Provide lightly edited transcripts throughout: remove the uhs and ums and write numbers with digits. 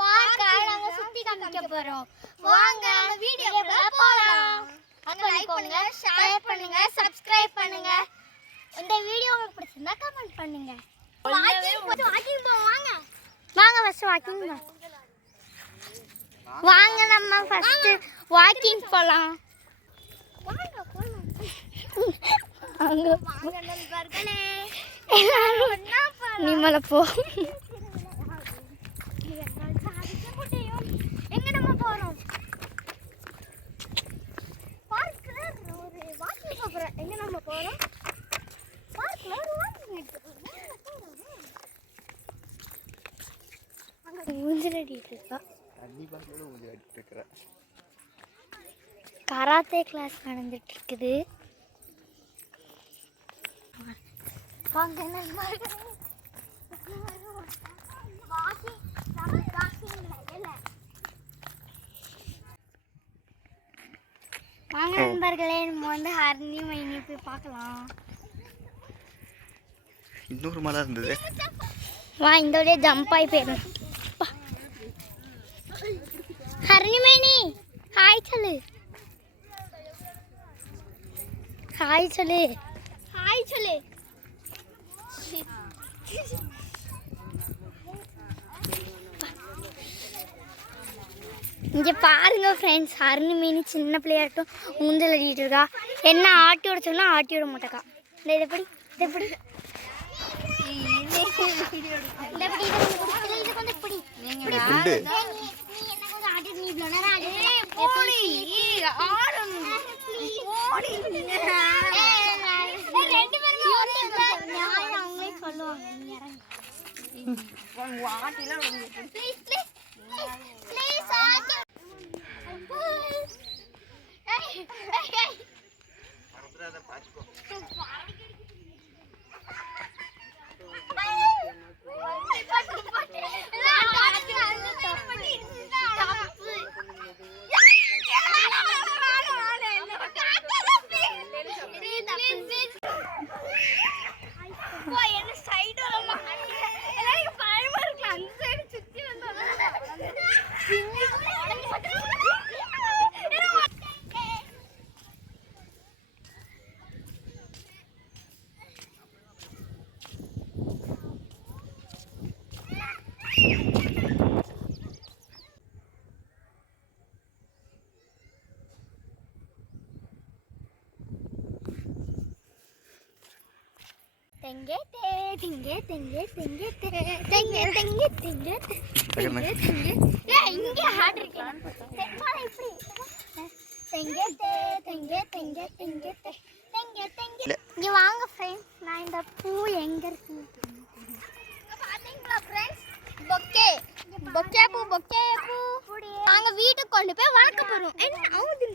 பார்க்க நாங்க சுத்தி காமிக்க போறோம். வாங்க வீடியோக்குள்ள போலாம். அங்க லைக் பண்ணுங்க, ஷேர் பண்ணுங்க, சப்ஸ்கிரைப் பண்ணுங்க. இந்த வீடியோ உங்களுக்கு பிடிச்சிருந்தா கமெண்ட் பண்ணுங்க. வாக்கிங் போவோம். வாங்க வாங்க ஃபர்ஸ்ட் வாக்கிங் போலாம். வாங்க நம்ம ஃபர்ஸ்ட் வாக்கிங் போலாம். வாங்க போலாம். அங்க வாங்க நண்பர்களே. எல்லாரும் ஒண்ணா போலாம். நீ மேல போ. எங்க நம்ம போறோம்? பார்க்ல ஒரு வாக்கிங் போறோம். எங்க நம்ம போறோம்? பார்க்ல ஒரு வாக்கிங் போறோம். அங்க ஊஞ்சலாடிட்டு இருக்கா. தண்ணி பாக்கல ஊஞ்சலாடிட்டு இருக்கறா. கராத்தே கிளாஸ் நடந்துட்டு இருக்குது. வாங்க நண்பர்களே. வாங்க நண்பர்களே, நம்ம வந்து ஹரிணி மைனி போய் பார்க்கலாம். இன்னொரு மலை இருந்தது. வா இந்த வழியா ஜம்ப் ஆகி போயிடும். ஹரிணி மைனி ஹாய் சொல்லு. ஹாய் சொல்லு. ஹாய் சொல்லு. இங்கே பாருங்க ஃப்ரெண்ட்ஸ், ஹரிணி மீனி சின்ன பிள்ளையாட்டும் ஊஞ்சல் அடிக்கிட்டு இருக்கா. என்ன ஆட்டி விட சொன்னா ஆட்டி விட மாட்டேக்கா. இந்த இதை படி இதை படி தெங்கே தே தெங்கே தெங்கே தெங்கே தே தெங்கே தெங்கே தெங்கே தெங்கே தெங்கே இங்கே ஹார்ட் இருக்கு. செட்மால இப்படி தெங்கே தே தெங்கே தெங்கே தெங்கே தே தெங்கே தெங்கே. இங்க வாங்க ஃப்ரெண்ட்ஸ், நான் இந்த பூ எங்க இருக்கு பாத்தீங்களா ஃப்ரெண்ட்ஸ்? பொக்கே பொக்கே பூ பொக்கே பூ நாங்க வீட்டுக்கு கொண்டு போய் வளர்க்க போறோம். என்ன ஆகுது?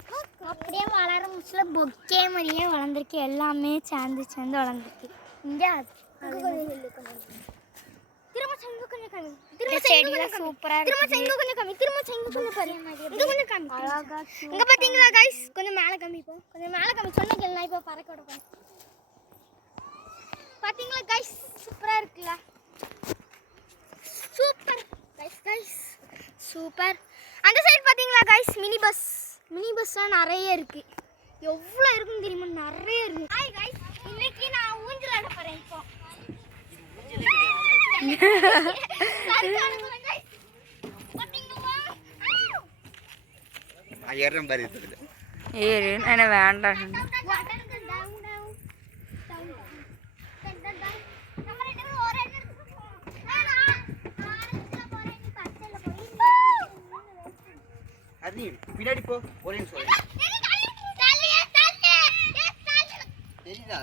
அப்படியே வளர முச்சுல பொக்கே மாதிரியே வளர்ந்துருக்கு. எல்லாமே சேர்ந்து சேர்ந்து வளர்ந்துருக்கு. இங்க திரும்ப செங்கு கொஞ்சம் கம்மி. திரும்ப செடில சூப்பரா இருக்கு. திரும்ப செங்கு கொஞ்சம் கம்மி. திரும்ப செங்கு கொஞ்சம் கம்மி. இது கொஞ்சம் கம்மி. அழகா இங்க பாத்தீங்களா गाइस? கொஞ்சம் மேல கம்மி போ. கொஞ்சம் மேல கம்மி சொன்னா கேளு. இப்போ பறக்க விட போறேன். பாத்தீங்களா गाइस? சூப்பரா இருக்குல. Super guys super. அந்த சைடு பாத்தீங்களா गाइस? மினி பஸ்லாம் நிறைய இருக்கு. எவ்வளவு இருக்குன்னு தெரியுமா? நிறைய இருக்கு. ஹாய் गाइस, இன்னைக்கு நான் ஊஞ்சல் ஆட போறேன். இப்போ ஏறேன் பாரு. ஏறு என்ன வேண்டாம். அது பின்னாடி போ. ஒரே நிமிஷம். தெரியுதா?